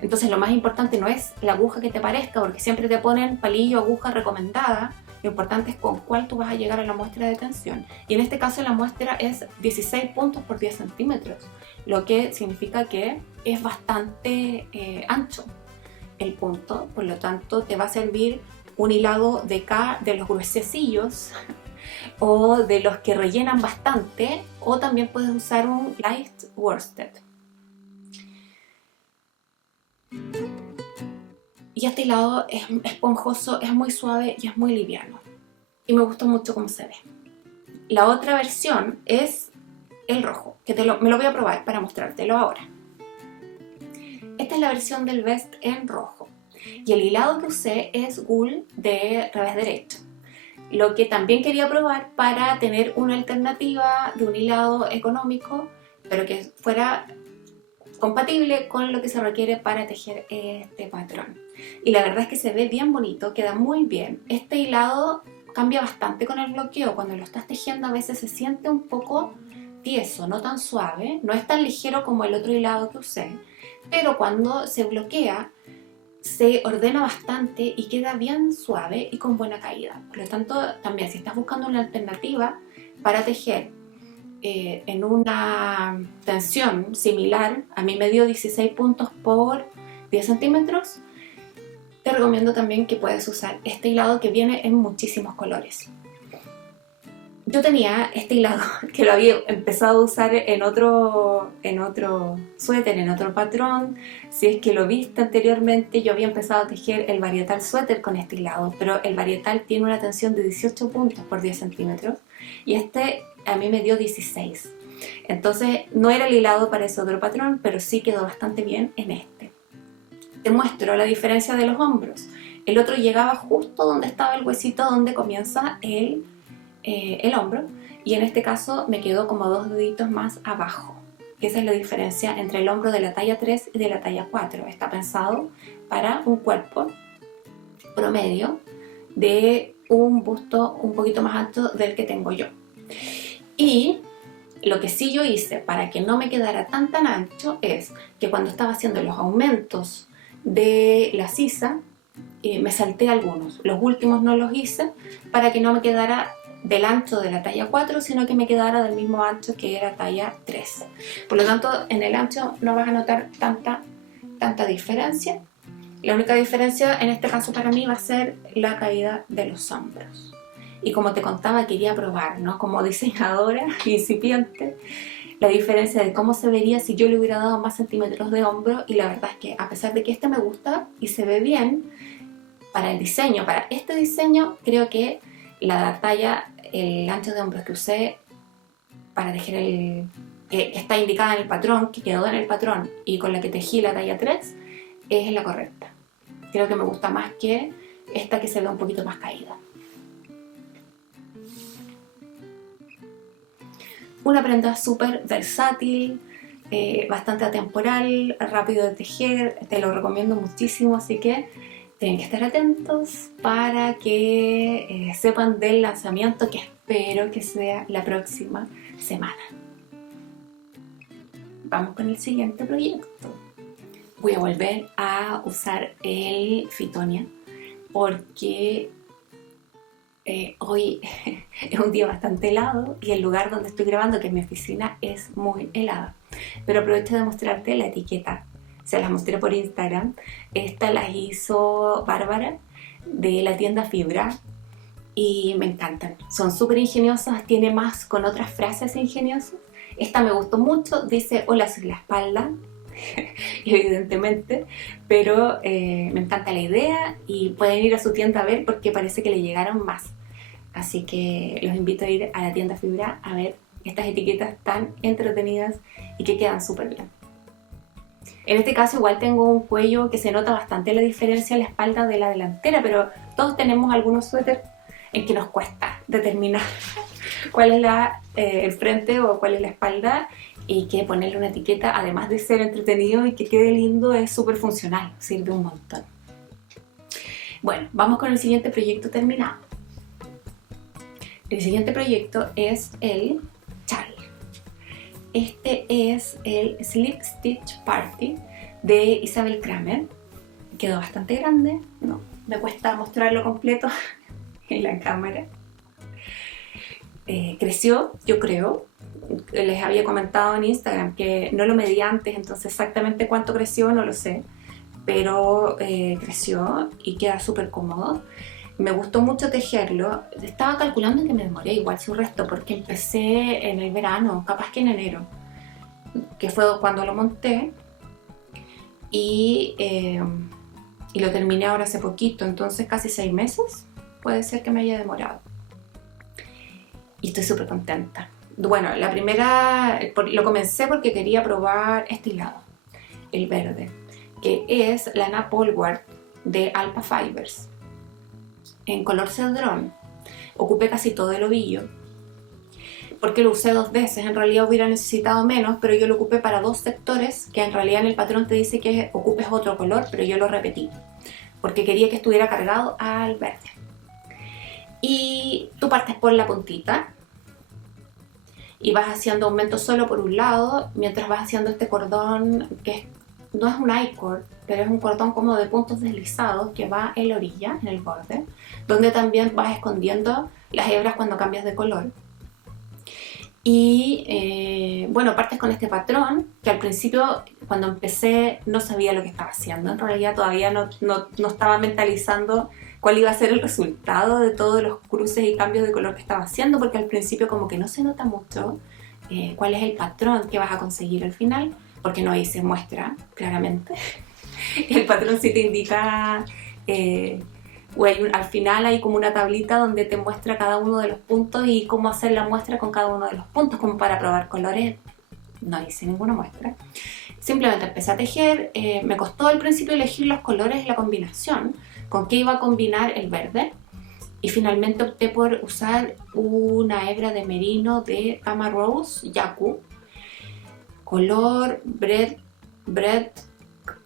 Entonces lo más importante no es la aguja que te parezca, porque siempre te ponen palillo o aguja recomendada. Lo importante es con cuál tú vas a llegar a la muestra de tensión. Y en este caso la muestra es 16 puntos por 10 centímetros, lo que significa que es bastante ancho el punto. Por lo tanto te va a servir un hilado de los gruesecillos o de los que rellenan bastante, o también puedes usar un light worsted. Y este hilado es esponjoso, es muy suave y es muy liviano. Y me gustó mucho cómo se ve. La otra versión es el rojo, que me lo voy a probar para mostrártelo ahora. Esta es la versión del vest en rojo. Y el hilado que usé es wool de revés derecho. Lo que también quería probar para tener una alternativa de un hilado económico, pero que fuera compatible con lo que se requiere para tejer este patrón. Y la verdad es que se ve bien bonito, queda muy bien. Este hilado cambia bastante con el bloqueo. Cuando lo estás tejiendo a veces se siente un poco tieso, no tan suave, no es tan ligero como el otro hilado que usé, pero cuando se bloquea se ordena bastante y queda bien suave y con buena caída. Por lo tanto, también si estás buscando una alternativa para tejer en una tensión similar, a mí me dio 16 puntos por 10 centímetros, te recomiendo también que puedes usar este hilado que viene en muchísimos colores. Yo tenía este hilado que lo había empezado a usar en otro suéter, en otro patrón. Si es que lo viste anteriormente, yo había empezado a tejer el varietal suéter con este hilado, pero el varietal tiene una tensión de 18 puntos por 10 centímetros y este a mí me dio 16. Entonces no era el hilado para ese otro patrón, pero sí quedó bastante bien en este. Te muestro la diferencia de los hombros. El otro llegaba justo donde estaba el huesito donde comienza el hombro, y en este caso me quedó como 2 deditos más abajo. Esa es la diferencia entre el hombro de la talla 3 y de la talla 4. Está pensado para un cuerpo promedio de un busto un poquito más alto del que tengo yo. Y lo que sí yo hice para que no me quedara tan ancho es que cuando estaba haciendo los aumentos de la sisa, me salté algunos. Los últimos no los hice para que no me quedara del ancho de la talla 4, sino que me quedara del mismo ancho que era talla 3. Por lo tanto, en el ancho no vas a notar tanta diferencia. La única diferencia en este caso para mí va a ser la caída de los hombros. Y como te contaba, quería probar, ¿no? Como diseñadora incipiente, la diferencia de cómo se vería si yo le hubiera dado más centímetros de hombro. Y la verdad es que a pesar de que este me gusta y se ve bien, para el diseño, para este diseño, creo que la talla, el ancho de hombros que usé para tejer que está indicada en el patrón, que quedó en el patrón y con la que tejí la talla 3, es la correcta. Creo que me gusta más que esta que se ve un poquito más caída. Una prenda súper versátil, bastante atemporal, rápido de tejer, te lo recomiendo muchísimo, así que tienen que estar atentos para que sepan del lanzamiento, que espero que sea la próxima semana. Vamos con el siguiente proyecto. Voy a volver a usar el Fitonia porque hoy es un día bastante helado y el lugar donde estoy grabando, que es mi oficina, es muy helada. Pero aprovecho de mostrarte la etiqueta. Se las mostré por Instagram. Esta las hizo Bárbara de la tienda Fibra y me encantan. Son súper ingeniosas, tiene más con otras frases ingeniosas. Esta me gustó mucho, dice hola soy la espalda, evidentemente, pero me encanta la idea y pueden ir a su tienda a ver porque parece que le llegaron más. Así que los invito a ir a la tienda Fibra a ver estas etiquetas tan entretenidas y que quedan súper bien. En este caso igual tengo un cuello que se nota bastante la diferencia en la espalda de la delantera, pero todos tenemos algunos suéteres en que nos cuesta determinar cuál es el frente o cuál es la espalda, y que ponerle una etiqueta, además de ser entretenido y que quede lindo, es súper funcional, sirve un montón. Bueno, vamos con el siguiente proyecto terminado. El siguiente proyecto es el chal. Este es el Slip Stitch Party de Isabel Kramer. Quedó bastante grande, no, me cuesta mostrarlo completo en la cámara. Creció, yo creo, les había comentado en Instagram que no lo medí antes, entonces exactamente cuánto creció no lo sé, pero creció y queda súper cómodo. Me gustó mucho tejerlo. Estaba calculando que me demoré igual su resto porque empecé en el verano, capaz que en enero, que fue cuando lo monté, y lo terminé ahora hace poquito, entonces casi 6 meses puede ser que me haya demorado. Y estoy súper contenta. Bueno, la primera lo comencé porque quería probar este hilado, el verde, que es lana Polwart de Alpha Fibers, en color cedrón. Ocupé casi todo el ovillo, porque lo usé 2 veces, en realidad hubiera necesitado menos, pero yo lo ocupé para 2 sectores, que en realidad en el patrón te dice que ocupes otro color, pero yo lo repetí, porque quería que estuviera cargado al verde. Y tú partes por la puntita y vas haciendo aumento solo por un lado, mientras vas haciendo este cordón, que no es un I-cord, pero es un cordón como de puntos deslizados que va en la orilla, en el borde, donde también vas escondiendo las hebras cuando cambias de color. Y bueno, partes con este patrón, que al principio cuando empecé no sabía lo que estaba haciendo, en realidad todavía no estaba mentalizando cuál iba a ser el resultado de todos los cruces y cambios de color que estaba haciendo, porque al principio como que no se nota mucho cuál es el patrón que vas a conseguir al final, porque no ahí se muestra claramente. El patrón sí te indica, al final hay como una tablita donde te muestra cada uno de los puntos y cómo hacer la muestra con cada uno de los puntos, como para probar colores. No hice ninguna muestra. Simplemente empecé a tejer, me costó al principio elegir los colores y la combinación, con qué iba a combinar el verde, y finalmente opté por usar una hebra de merino de Tama Rose Yaku, color bread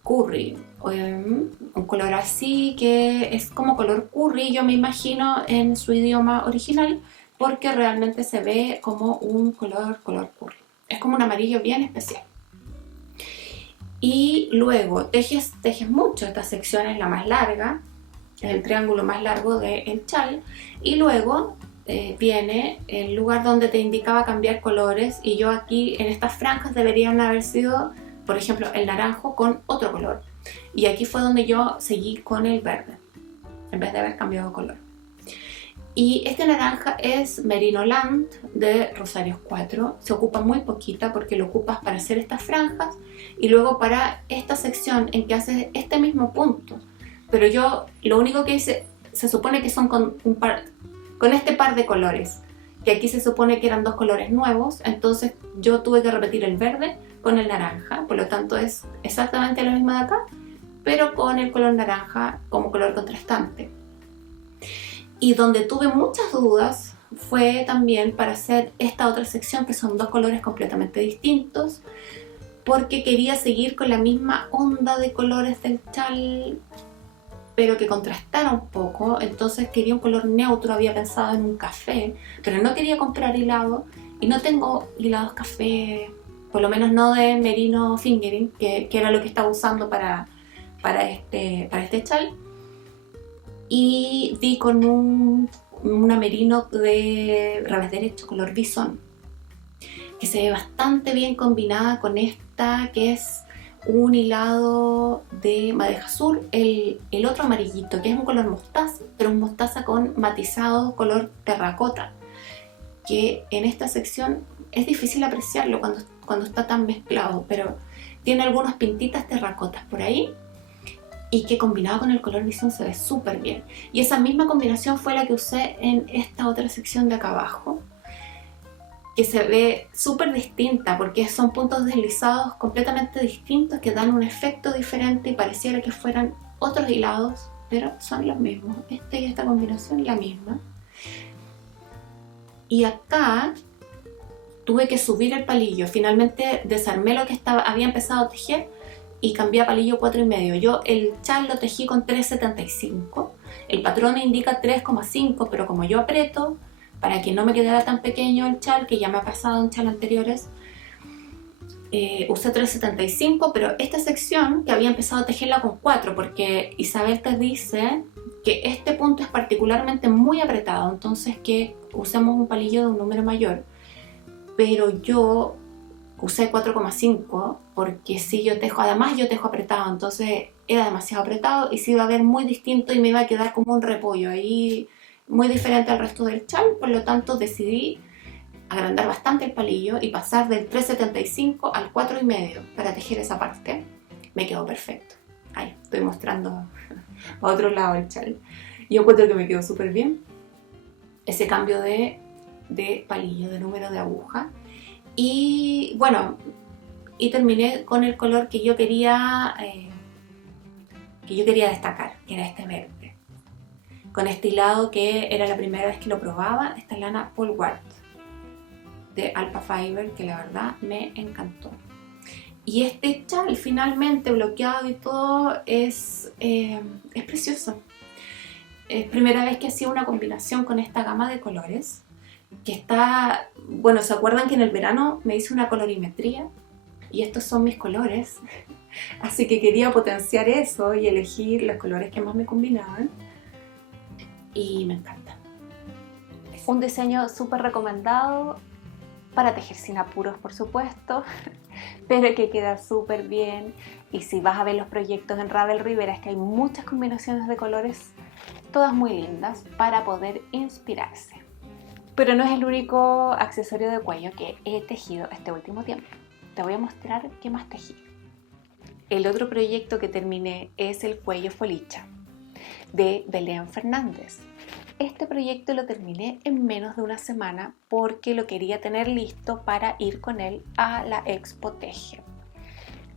curry un color así que es como color curry, yo me imagino en su idioma original, porque realmente se ve como un color curry. Es como un amarillo bien especial. Y luego tejes mucho, esta sección es la más larga, es el triángulo más largo del chal, y luego viene el lugar donde te indicaba cambiar colores, y yo aquí en estas franjas deberían haber sido, por ejemplo, el naranjo con otro color, y aquí fue donde yo seguí con el verde en vez de haber cambiado color. Y este naranja es Merino Land de Rosarios 4. Se ocupa muy poquita porque lo ocupas para hacer estas franjas y luego para esta sección en que haces este mismo punto. Pero yo lo único que hice, se supone que son con este par de colores, que aquí se supone que eran dos colores nuevos, entonces yo tuve que repetir el verde con el naranja, por lo tanto es exactamente la misma de acá, pero con el color naranja como color contrastante. Y donde tuve muchas dudas fue también para hacer esta otra sección, que son dos colores completamente distintos, porque quería seguir con la misma onda de colores del chal, pero que contrastara un poco. Entonces quería un color neutro, había pensado en un café, pero no quería comprar hilado, y no tengo hilados café, por lo menos no de Merino Fingering, que era lo que estaba usando para este chal. Y di con una merino de revés derecho color bisón, que se ve bastante bien combinada con esta, que es un hilado de madeja sur, el otro amarillito, que es un color mostaza, pero un mostaza con matizado color terracota, que en esta sección es difícil apreciarlo cuando está tan mezclado, pero tiene algunas pintitas terracotas por ahí, y que combinado con el color bisón se ve súper bien. Y esa misma combinación fue la que usé en esta otra sección de acá abajo, que se ve súper distinta porque son puntos deslizados completamente distintos que dan un efecto diferente y pareciera que fueran otros hilados, pero son los mismos. Esta y esta combinación es la misma. Y acá tuve que subir el palillo. Finalmente desarmé lo que había empezado a tejer y cambié a palillo 4,5. Yo el chal lo tejí con 3,75. El patrón indica 3,5, pero como yo aprieto, para que no me quedara tan pequeño el chal, que ya me ha pasado en chal anteriores, usé 3,75, pero esta sección que había empezado a tejerla con 4, porque Isabel te dice que este punto es particularmente muy apretado, entonces que usemos un palillo de un número mayor. Pero yo usé 4,5 porque si yo tejo, además yo tejo apretado, entonces era demasiado apretado y se iba a ver muy distinto y me iba a quedar como un repollo ahí muy diferente al resto del chal. Por lo tanto decidí agrandar bastante el palillo y pasar del 3,75 al 4,5 para tejer esa parte. Me quedó perfecto. Ahí estoy mostrando a otro lado el chal. Yo encuentro que me quedó súper bien ese cambio de palillo, de número de aguja. Y bueno, y terminé con el color que yo quería destacar, que era este verde, con este hilado que era la primera vez que lo probaba, esta lana Paul Ward de Alpha Fiber, que la verdad me encantó. Y este chal finalmente bloqueado y todo es precioso. Es primera vez que hacía una combinación con esta gama de colores, que está, bueno, ¿se acuerdan que en el verano me hice una colorimetría? Y estos son mis colores, así que quería potenciar eso y elegir los colores que más me combinaban, y me encanta. Un diseño súper recomendado para tejer sin apuros, por supuesto, pero que queda súper bien. Y si vas a ver los proyectos en Ravelry, es que hay muchas combinaciones de colores, todas muy lindas, para poder inspirarse. Pero no es el único accesorio de cuello que he tejido este último tiempo. Te voy a mostrar qué más tejí. El otro proyecto que terminé es el cuello folicha de Belén Fernández. Este proyecto lo terminé en menos de una semana porque lo quería tener listo para ir con él a la Expo Teje.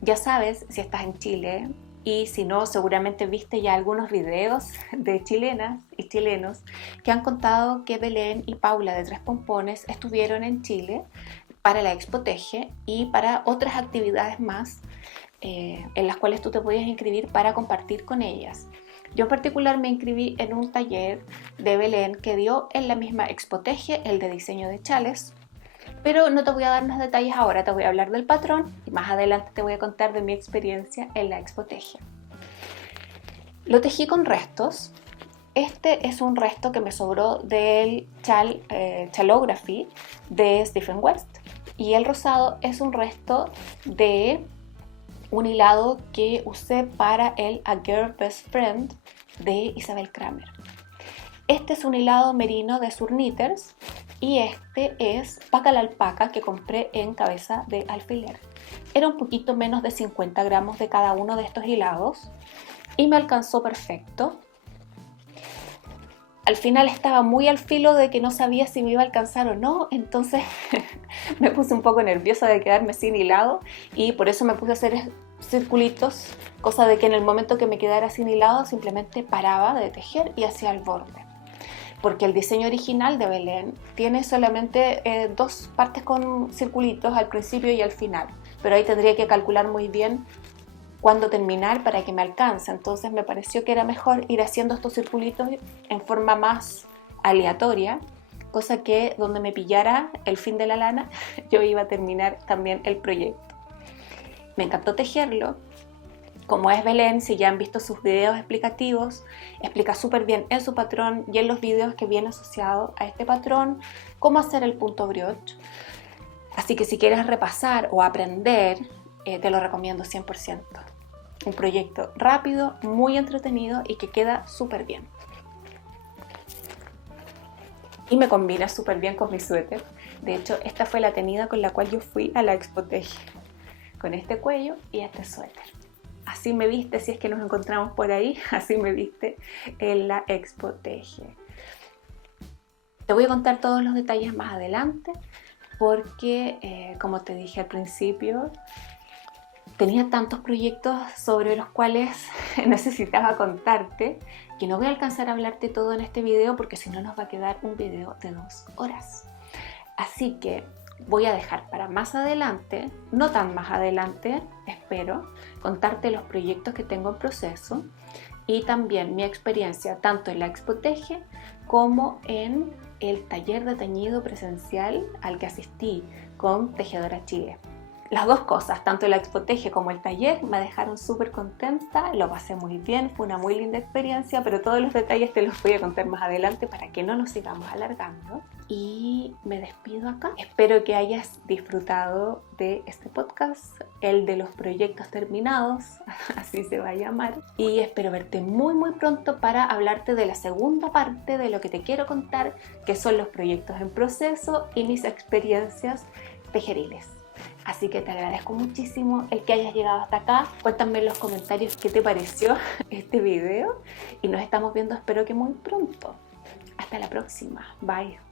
Ya sabes, si estás en Chile, y si no, seguramente viste ya algunos videos de chilenas y chilenos que han contado que Belén y Paula de Tres Pompones estuvieron en Chile para la Expo Teje y para otras actividades más en las cuales tú te podías inscribir para compartir con ellas. Yo en particular me inscribí en un taller de Belén que dio en la misma Expoteje, el de diseño de chales, pero no te voy a dar más detalles ahora, te voy a hablar del patrón y más adelante te voy a contar de mi experiencia en la Expoteje. Lo tejí con restos. Este es un resto que me sobró del Chalography de Stephen West, y el rosado es un resto de un hilado que usé para el A Girl Best Friend de Isabel Kramer. Este es un hilado merino de Surkniters y este es paca la alpaca que compré en cabeza de alfiler. Era un poquito menos de 50 gramos de cada uno de estos hilados y me alcanzó perfecto. Al final estaba muy al filo de que no sabía si me iba a alcanzar o no, entonces me puse un poco nerviosa de quedarme sin hilado y por eso me puse a hacer circulitos, cosa de que en el momento que me quedara sin hilado simplemente paraba de tejer y hacía el borde. Porque el diseño original de Belén tiene solamente dos partes con circulitos al principio y al final, pero ahí tendría que calcular muy bien cuándo terminar para que me alcance. Entonces me pareció que era mejor ir haciendo estos circulitos en forma más aleatoria, cosa que donde me pillara el fin de la lana yo iba a terminar también el proyecto. Me encantó tejerlo. Como es Belén, si ya han visto sus videos explicativos, explica súper bien en su patrón y en los videos que viene asociado a este patrón cómo hacer el punto brioche. Así que si quieres repasar o aprender, te lo recomiendo 100%. Un proyecto rápido, muy entretenido y que queda súper bien. Y me combina súper bien con mi suéter. De hecho, esta fue la tenida con la cual yo fui a la Expoteje. Con este cuello y este suéter. Así me viste, si es que nos encontramos por ahí, así me viste en la Expoteje. Te voy a contar todos los detalles más adelante porque, como te dije al principio, tenía tantos proyectos sobre los cuales necesitaba contarte que no voy a alcanzar a hablarte todo en este video porque si no nos va a quedar un video de 2 horas. Así que voy a dejar para más adelante, no tan más adelante, espero, contarte los proyectos que tengo en proceso y también mi experiencia tanto en la Expoteje como en el taller de teñido presencial al que asistí con Tejedora Chile. Las dos cosas, tanto la Expoteje como el taller, me dejaron súper contenta, lo pasé muy bien, fue una muy linda experiencia, pero todos los detalles te los voy a contar más adelante para que no nos sigamos alargando. Y me despido acá. Espero que hayas disfrutado de este podcast, el de los proyectos terminados, así se va a llamar. Y espero verte muy pronto para hablarte de la segunda parte de lo que te quiero contar, que son los proyectos en proceso y mis experiencias tejeriles. Así que te agradezco muchísimo el que hayas llegado hasta acá. Cuéntame en los comentarios qué te pareció este video y nos estamos viendo espero que muy pronto. Hasta la próxima. Bye.